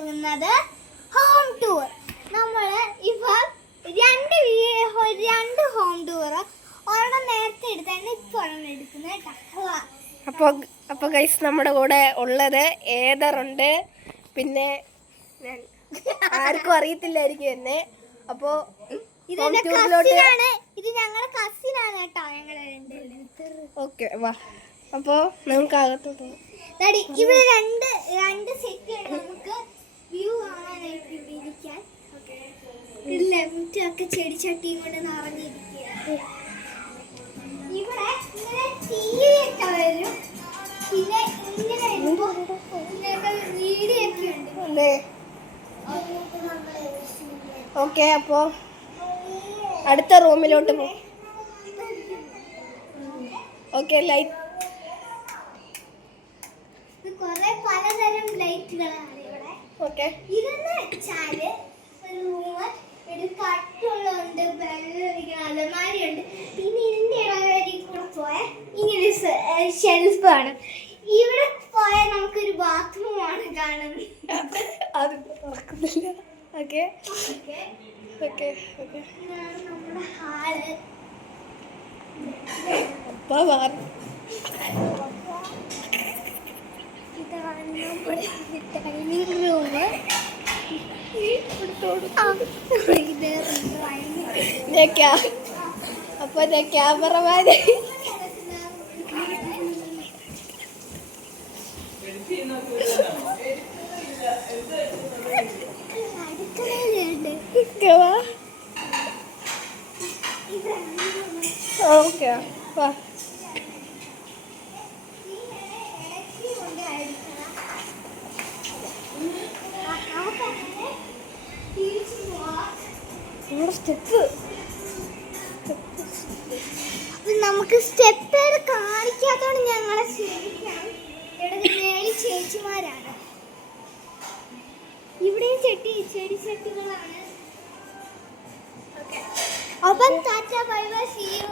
പോകുന്നത് home tour. നമ്മൾ ഇപ്പം രണ്ട് ഹോം ടൂർ ഒരെണ്ണം നേരത്തെ എടുത്താണ് ഇപ്പോൾ ഒരെണ്ണം എടുക്കുന്നത് കേട്ടോ. അപ്പോൾ ഗൈസ് നമ്മുടെ കൂടെ ഉള്ളത് ഏതറുണ്ട്, പിന്നെ ഞാൻ ആർക്കും അറിയത്തില്ലായിരിക്കും എന്നെ. അപ്പോൾ ഇത് ഞങ്ങളുടെ കസിനാണ് കേട്ടോ. ഓക്കെ വാ, അപ്പോൾ നമുക്ക് അകത്തോട്ട് ഇവിടെ രണ്ട് സെറ്റ് നമുക്ക് വ്യൂ കാണാനായിട്ട് ഇരിക്കാൻ. ലെഫ്റ്റ് ഒക്കെ ചെടിച്ചട്ടിയും കൊണ്ട് നിറഞ്ഞിരിക്കുക. ഇവിടെ ഇങ്ങനെ ടി.വി. ഒക്കെ വരും, പിന്നെ ഇങ്ങനെ വീഡിയോ ഒക്കെ ഉണ്ട്. ഓക്കെ, അപ്പോൾ അടുത്ത റൂമിലോട്ട് പോകും. ഓക്കെ, ലൈറ്റ് കുറെ പലതരം ലൈറ്റുകളാണ് ഇവിടെ. ഓക്കെ, ഇതെന്ന് വെച്ചാല് ഒരു റൂമ്, ഒരു കട്ടുള്ളുണ്ട്, വെള്ളം അലമാരിയുണ്ട്, പിന്നെ ഇതിന്റെ കൂടെ പോയ ഇങ്ങനെ ഷെൽഫ് ആണ്. ഇവിടെ പോയാൽ നമുക്കൊരു ബാത്റൂമാണ് കാണുന്നത്. അത് നടക്കുന്നില്ല. ഓക്കെ ഓക്കെ ഓക്കെ, ഇതാണ് നമ്മുടെ ഹാള്. ഇതാണ് നമ്മുടെ ഡൈനിങ് റൂം. അപ്പൊ ഞാൻ ക്യാമറമാന് ഓക്കെ വാ. നമുക്ക് സ്റ്റെപ്പ് കാണിക്കാത്തോണ്ട് ഞങ്ങളെ ക്ഷമിക്കണം. മേളി ചേച്ചിമാരാണ്. ഇവിടെയും ചെടിച്ചട്ടികളാണ്. അപ്പം tata bye bye, see U.